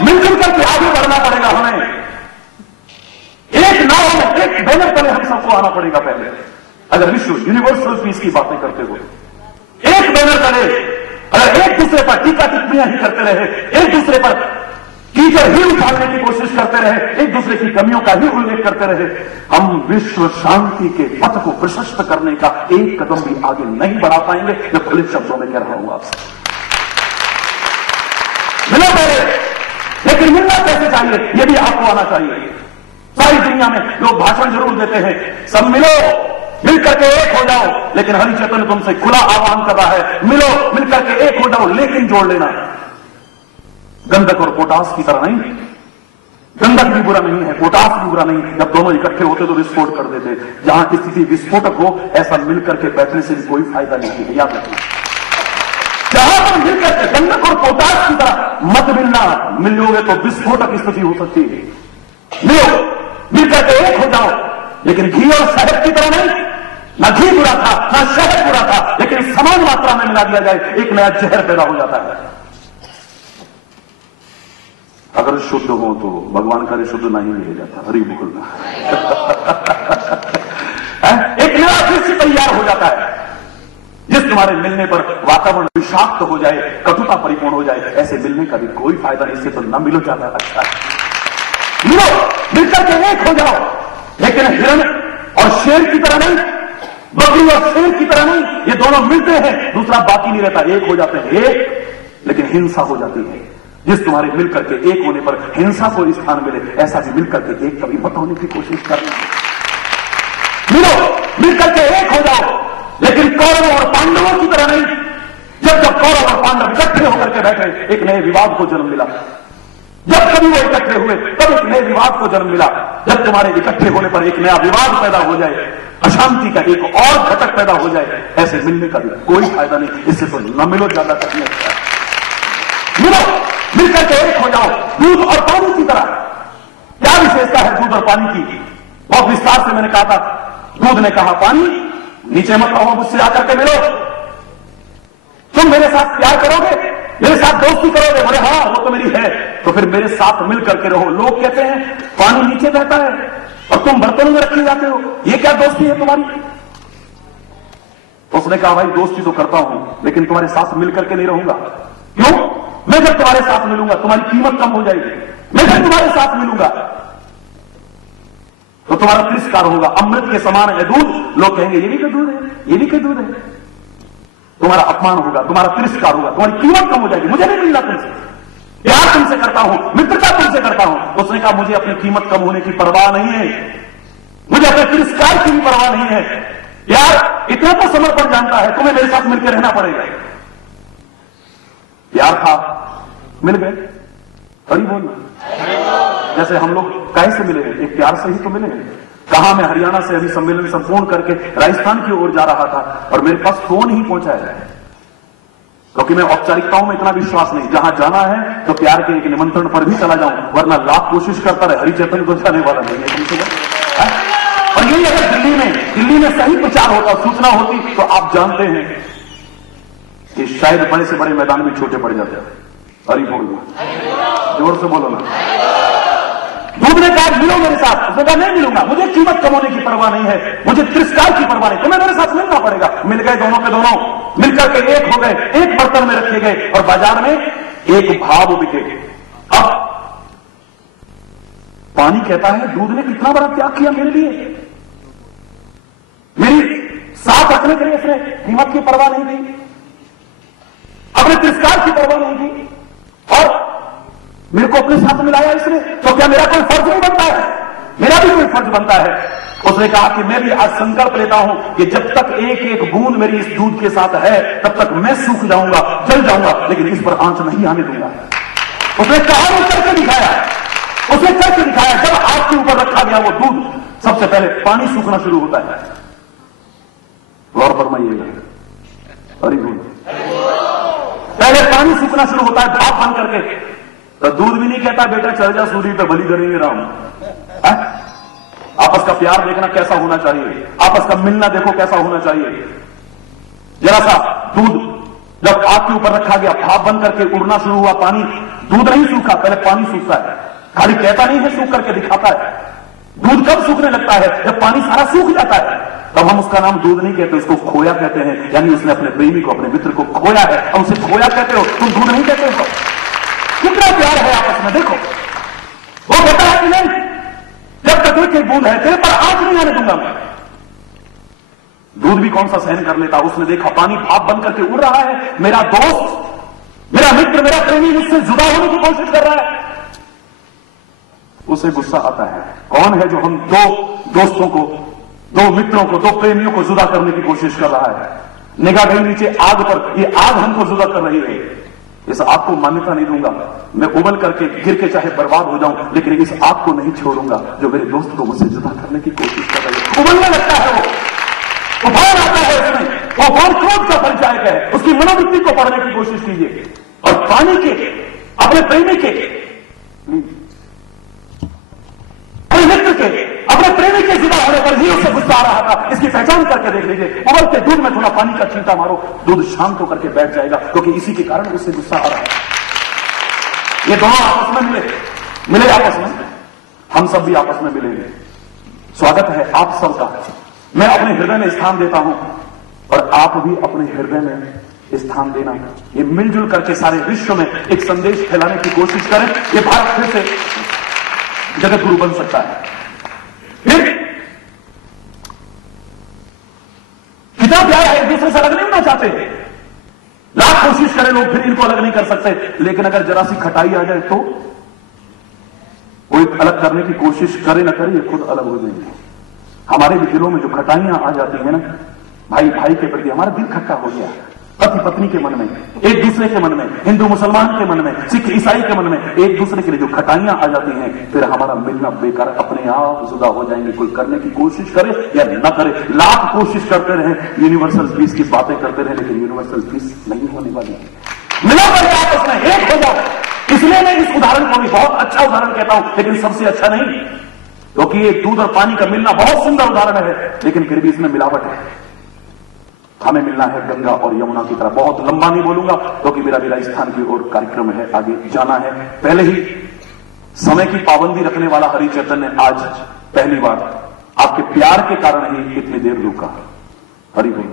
मिलजुल करके आगे बढ़ना पड़ेगा हमें। एक नाव में एक बैनर तले हम सबको आना पड़ेगा पहले। अगर विश्व यूनिवर्सल पीस की बातें करते हुए एक बैनर तले अगर एक दूसरे पर टीका टिप्पणियां ही करते रहे, एक दूसरे पर कीचड़ ही उछालने की कोशिश करते रहे, एक दूसरे की कमियों का ही उल्लेख करते रहे, हम विश्व शांति के पथ को प्रशस्त करने का एक कदम भी आगे नहीं बढ़ा पाएंगे। मैं खुले शब्दों में कह रहा हूं आपसे। मिलो पहले, लेकिन मिलना कैसे चाहिए यह भी आपको आना चाहिए। सारी दुनिया में लोग भाषण जरूर देते हैं, सब मिलो, मिलकर के एक हो जाओ, लेकिन हरि चैतन्य तुमसे खुला आह्वान कर रहा है, मिलो, मिलकर के एक हो जाओ, लेकिन जोड़ लेना। गंधक और पोटास की तरह नहीं। गंधक भी बुरा नहीं है, पोटास भी बुरा नहीं। जब दोनों इकट्ठे होते तो विस्फोट कर देते। जहां की स्थिति विस्फोटक हो, ऐसा मिलकर के बैठने से भी कोई फायदा नहीं है, याद रखना। जहां पर मिलकर के गंधक और पोटास की तरह मत मिलना, मिलोगे तो विस्फोटक स्थिति हो सकती है। मिलो, मिलकर के एक हो जाओ, लेकिन घी और शहद की तरह नहीं। ना घी बुरा था, ना शहद बुरा था, लेकिन समान मात्रा में मिला दिया जाए, एक नया जहर पैदा हो जाता है। अगर शुद्ध हो तो भगवान करे शुद्ध नहीं मिल जाता, हरि बोलना। एक नया दृश्य तैयार हो जाता है। जिस तुम्हारे मिलने पर वातावरण विषाक्त हो जाए, कटुता परिपूर्ण हो जाए, ऐसे मिलने का भी कोई फायदा नहीं। इससे तो न मिलो ज्यादा अच्छा है। मिलो, मिलकर के एक हो जाओ, लेकिन हिरण और शेर की तरह नहीं, बकरी और शेर की तरह नहीं। ये दोनों मिलते हैं, दूसरा बाकी नहीं रहता, एक हो जाते हैं एक, लेकिन हिंसा हो जाती है। जिस तुम्हारे मिलकर के एक होने पर हिंसा को स्थान मिले, ऐसा भी मिलकर के एक कभी मत होने की कोशिश करना। मिलो, मिलकर के एक हो जाओ, लेकिन कौरवों और पांडवों की तरह नहीं। जब जब कौरव और पांडव इकट्ठे होकर के बैठे, एक नए विवाद को जन्म मिला। जब कभी वो इकट्ठे हुए, तब एक नए विवाद को जन्म मिला। जब तुम्हारे इकट्ठे होने पर एक नया विवाद पैदा हो जाए, अशांति का एक और घटक पैदा हो जाए, ऐसे मिलने का भी कोई फायदा नहीं। इससे तो न मिलो ज्यादा करने अच्छा है। मिलो, मिलकर के एक हो जाओ, दूध और पानी की तरह। क्या विशेषता है दूध और पानी की? बहुत विस्तार से मैंने कहा था। दूध ने कहा, पानी नीचे मत रहो, मुझसे आकर के मिलो। तुम मेरे साथ प्यार करोगे, मेरे साथ दोस्ती करोगे? बोले हाँ, वो तो मेरी है। तो फिर मेरे साथ मिल करके रहो। लोग कहते हैं पानी नीचे बहता है और तुम बर्तनों में रखे जाते हो, ये क्या दोस्ती है तुम्हारी? उसने कहा, भाई दोस्ती तो करता हूं, लेकिन तुम्हारे साथ मिल करके नहीं रहूंगा। क्यों? मैं जब तुम्हारे साथ मिलूंगा तुम्हारी कीमत कम हो जाएगी। मैं जब तुम्हारे साथ मिलूंगा तो तुम्हारा तिरस्कार होगा। अमृत के समान है दूध, लोग कहेंगे ये भी क्या दूध है, ये भी क्या दूध है। तुम्हारा अपमान होगा, तुम्हारा तिरस्कार होगा, तुम्हारी कीमत कम हो जाएगी। मुझे नहीं मिलना तुमसे, प्यार तुमसे करता हूं, मित्रता तुमसे करता हूं। उसने कहा, मुझे अपनी कीमत कम होने की परवाह नहीं है, मुझे अपने तिरस्कार की भी परवाह नहीं है। प्यार इतना तो समर्पण जानता है, तुम्हें मेरे साथ मिलकर रहना पड़ेगा। प्यार था, मिल गए। हरि बोलना। जैसे हम लोग कैसे मिले हैं? एक प्यार से ही तो मिले हैं। कहा, मैं हरियाणा से अभी सम्मेलन संपूर्ण करके राजस्थान की ओर जा रहा था और मेरे पास फोन ही पहुंचा है, क्योंकि मैं औपचारिकताओं में इतना विश्वास नहीं। जहां जाना है तो प्यार के एक निमंत्रण पर भी चला जाऊं, वरना लाख कोशिश करता रहे, हरि चैतन्य को जाने वाला नहीं है कम से कम। और यही अगर दिल्ली में सही प्रचार होता, सूचना होती, तो आप जानते हैं कि शायद बड़े से बड़े मैदान में छोटे पड़ जाते हैं। हरि बोलना, जोर से बोलो ना। दूध ने कहा, मिलो मेरे साथ। उसने कहा, नहीं मिलूंगा, मुझे कीमत कम होने की परवाह नहीं है, मुझे तिरस्कार की परवाह नहीं, तुम्हें मेरे साथ मिलना पड़ेगा। मिल गए दोनों के दोनों, मिलकर के एक हो गए, एक बर्तन में रखे गए और बाजार में एक भाव बिके। अब पानी कहता है, दूध ने कितना बड़ा त्याग किया मेरे लिए, मेरी साथ रखने के लिए इसने कीमत की परवाह नहीं की, अपने तिरस्कार की परवाह नहीं की और मेरे को अपने साथ मिलाया इसने। तो क्या मेरा कोई फर्ज नहीं बनता है? मेरा भी कोई फर्ज बनता है। उसने कहा कि मैं भी आज संकल्प लेता हूं कि जब तक एक एक बूंद मेरी इस दूध के साथ है, तब तक मैं सूख जाऊंगा, जल जाऊंगा, लेकिन इस पर आंच नहीं आने दूंगा। उसने कहा, वो करके दिखाया, उसने करके दिखाया। जब आग के ऊपर रखा गया वो दूध, सबसे पहले पानी सूखना शुरू होता है। गौर फरमाइएगा, हरि बोल। पहले पानी सूखना शुरू होता है भाप बन करके। तो दूध भी नहीं कहता, बेटा चल जा सूर्य पे बलि करेंगे राम। आपस का प्यार देखना कैसा होना चाहिए, आपस का मिलना देखो कैसा होना चाहिए। जरा सा दूध जब आग के ऊपर रखा गया, भाप बन करके उड़ना शुरू हुआ, पानी दूध नहीं सूखा, पहले पानी सूखता है। खाली कहता नहीं है, सूख करके दिखाता है। दूध कब सूखने लगता है? जब पानी सारा सूख जाता है, तब हम उसका नाम दूध नहीं कहते, उसको खोया कहते हैं। यानी उसने अपने प्रेमी को, अपने मित्र को खोया है, और उसे खोया कहते हो, तुम दूध नहीं कहते हो। कितना प्यार है आपस में, देखो। वो कहता है कि नहीं, जब तक एक बूंद है तेरे पर आंच नहीं आने दूंगा मैं। दूध भी कौन सा सहन कर लेता। उसने देखा पानी भाप बन करके उड़ रहा है, मेरा दोस्त, मेरा मित्र, मेरा प्रेमी मुझसे जुदा होने की कोशिश कर रहा है। उसे गुस्सा आता है। कौन है जो हम दो दोस्तों को, दो मित्रों को, दो प्रेमियों को जुदा करने की कोशिश कर रहा है? निगाह गई नीचे आग पर, ये आग हमको जुदा कर रही है। इस आग को मान्यता नहीं दूंगा। मैं उबल करके गिर के चाहे बर्बाद हो जाऊं, लेकिन इस आग को नहीं छोड़ूंगा जो मेरे दोस्त को मुझसे जुदा करने की कोशिश कर रही है। उबलने लगता है वो, उफान आता है उसमें। वो उफान क्रोध का परिचायक है। उसकी मनोवृत्ति को पढ़ने की कोशिश कीजिए। और पानी के, अपने प्रेमी के, अपने मित्र के, अपने प्रेमी के जुदा होने पर ही उससे गुस्सा आ रहा था। इसकी पहचान करके देख लीजिए। उबलते दूध में थोड़ा पानी का छींटा मारो, दूध शांत होकर के बैठ जाएगा, क्योंकि इसी के कारण उससे गुस्सा आ रहा है। ये दोनों आपस में मिले आपस में, हम सब भी आपस में मिलेंगे। स्वागत है आप सबका। मैं अपने हृदय में स्थान देता हूं, और आप भी अपने हृदय में स्थान देना। ये मिलजुल करके सारे विश्व में एक संदेश फैलाने की कोशिश करें। ये भारत फिर से जगत गुरु बन सकता है। फिर कितना प्यार है, एक दूसरे से अलग नहीं होना चाहते। लाख कोशिश करें लोग, फिर इनको अलग नहीं कर सकते। लेकिन अगर जरा सी खटाई आ जाए तो कोई अलग करने की कोशिश करे ना करे, ये खुद अलग हो जाएंगे। हमारे भी दिलों में जो खटाइयां आ जाती है ना, भाई भाई के प्रति हमारा दिल खट्टा हो गया। पति पत्नी के मन में, एक दूसरे के मन में, हिंदू मुसलमान के मन में, सिख ईसाई के मन में, एक दूसरे के लिए जो खटाइयां आ जाती हैं, फिर हमारा मिलना बेकार, अपने आप जुदा हो जाएंगे। कोई करने की कोशिश करे या न करे, लाख कोशिश करते रहे, यूनिवर्सल पीस की बातें करते रहे, लेकिन यूनिवर्सल पीस नहीं होने वाली है। मिलो करके आपस में एक हो जाओ। इसलिए मैं इस उदाहरण को भी बहुत अच्छा उदाहरण कहता हूं, लेकिन सबसे अच्छा नहीं, क्योंकि ये दूध और पानी का मिलना बहुत सुंदर उदाहरण है, लेकिन फिर भी इसमें मिलावट है। हमें मिलना है गंगा और यमुना की तरह। बहुत लंबा नहीं बोलूंगा, क्योंकि मेरा राजस्थान की ओर कार्यक्रम है, आगे जाना है। पहले ही समय की पाबंदी रखने वाला हरि चैतन्य आज पहली बार आपके प्यार के कारण ही इतनी देर रुका। हरि बोल।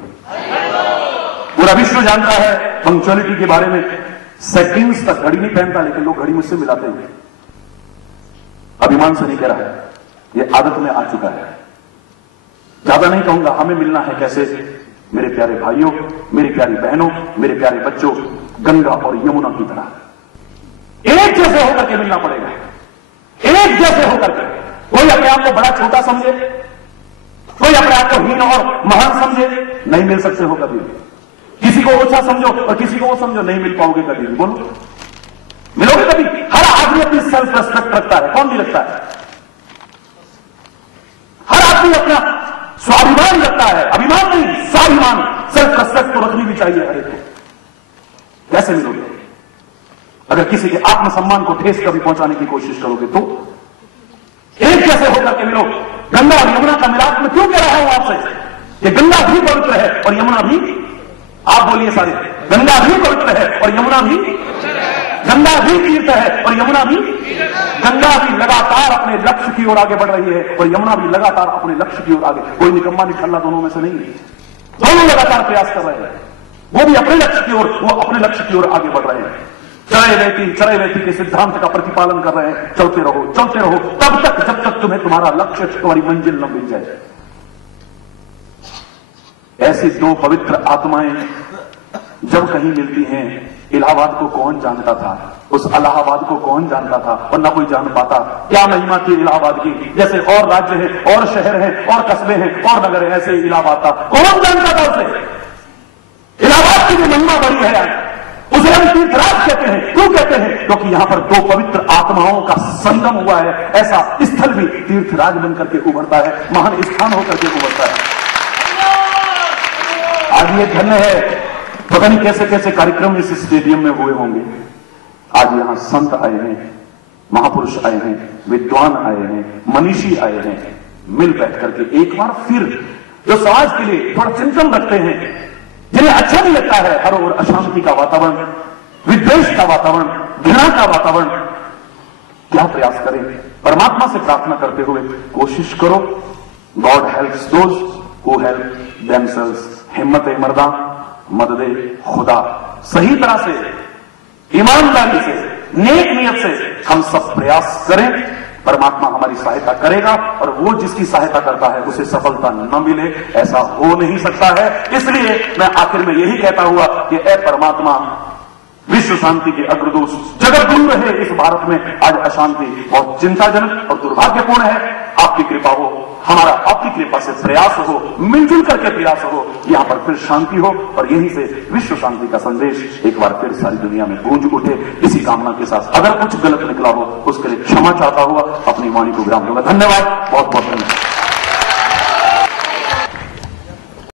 पूरा विश्व जानता है पंक्चुअलिटी के बारे में। सेकंड्स तक घड़ी नहीं पहनता, लेकिन लोग घड़ी मुझसे मिलाते हैं। अभिमान से नहीं कह रहा है, ये आदत में आ चुका है। ज्यादा नहीं कहूंगा। हमें मिलना है कैसे? मेरे प्यारे भाइयों, मेरी प्यारी बहनों, मेरे प्यारे बच्चों, गंगा और यमुना की तरह एक जैसे होकर के मिलना पड़ेगा। एक जैसे होकर के। कोई अपने आप को बड़ा छोटा समझे, कोई अपने आप को हीन और महान समझे, नहीं मिल सकते हो कभी। किसी को ओछा समझो और किसी को वो समझो, नहीं मिल पाओगे कभी भी। बोलो, मिलोगे कभी? हर आदमी अपनी सेल्फ रेस्पेक्ट रखता है, कौन नहीं रखता है? हर आदमी अपना स्वाभिमान रखता है, अभिमान नहीं, स्वाभिमान, सेल्फ रेस्पेक्ट तो रखनी भी चाहिए हर एक को। कैसे मिलोगे? अगर किसी के आत्मसम्मान को ठेस कभी पहुंचाने की कोशिश करोगे तो एक जैसे होकर के मिलो। गंगा और यमुना का मिलाप में क्यों कह रहा हूं आपसे कि गंगा भी पवित्र है और यमुना भी, आप बोलिए सारे, गंगा भी पवित्र है और यमुना भी, गंगा भी तीर्थ है और यमुना भी, गंगा भी लगातार अपने लक्ष्य की ओर आगे बढ़ रही है और यमुना भी लगातार अपने लक्ष्य की ओर आगे। कोई निकम्मा निठल्ला दोनों में से नहीं है, दोनों लगातार प्रयास कर रहे हैं। वो भी अपने लक्ष्य की ओर, वो अपने लक्ष्य की ओर आगे बढ़ रहे हैं। चरय रहती के सिद्धांत का प्रतिपालन कर रहे हैं। चलते रहो तब तक जब तक तुम्हें तुम्हारा लक्ष्य, तुम्हारी मंजिल न मिल जाए। ऐसी दो पवित्र आत्माएं जब कहीं मिलती हैं, इलाहाबाद को कौन जानता था? उस इलाहाबाद को कौन जानता था? और ना कोई जान पाता। क्या महिमा थी इलाहाबाद की? जैसे और राज्य है और शहर है और कस्बे हैं और नगर है, ऐसे इलाहाबाद था। कौन जानता था उसे? इलाहाबाद की जो महिमा बड़ी है, उसे हम तीर्थराज कहते हैं। क्यों कहते हैं? क्योंकि यहां पर दो पवित्र आत्माओं का संगम हुआ है। ऐसा स्थल भी तीर्थराज बनकर के उभरता है, महान स्थान होकर के उभरता है। आज ये धन्य है, पता नहीं कैसे कैसे कार्यक्रम इस स्टेडियम में हुए होंगे। आज यहां संत आए हैं, महापुरुष आए हैं, विद्वान आए हैं, मनीषी आए हैं, मिल बैठ करके एक बार फिर जो समाज के लिए थोड़ा चिंतन रखते हैं, जिन्हें अच्छा नहीं लगता है हर ओर अशांति का वातावरण, विद्वेष का वातावरण, घृणा का वातावरण, क्या प्रयास करें? परमात्मा से प्रार्थना करते हुए कोशिश करो, God helps those who help themselves. हिम्मत मर्दा, मददे खुदा। सही तरह से, ईमानदारी से, नेक नियत से हम सब प्रयास करें, परमात्मा हमारी सहायता करेगा। और वो जिसकी सहायता करता है उसे सफलता न मिले, ऐसा हो नहीं सकता है। इसलिए मैं आखिर में यही कहता हुआ कि ऐ परमात्मा, विश्व शांति के अग्रदूत, जगत गुरु रहे इस भारत में आज अशांति बहुत चिंताजनक और दुर्भाग्यपूर्ण है। आपकी कृपा हो, हमारा आपकी कृपा से प्रयास हो, मिलजुल करके प्रयास हो, यहां पर फिर शांति हो और यहीं से विश्व शांति का संदेश एक बार फिर सारी दुनिया में गूंज उठे। इसी कामना के साथ अगर कुछ गलत निकला हो उसके लिए क्षमा चाहता हुआ अपनी वाणी को विराम दूंगा। धन्यवाद, बहुत बहुत धन्यवाद।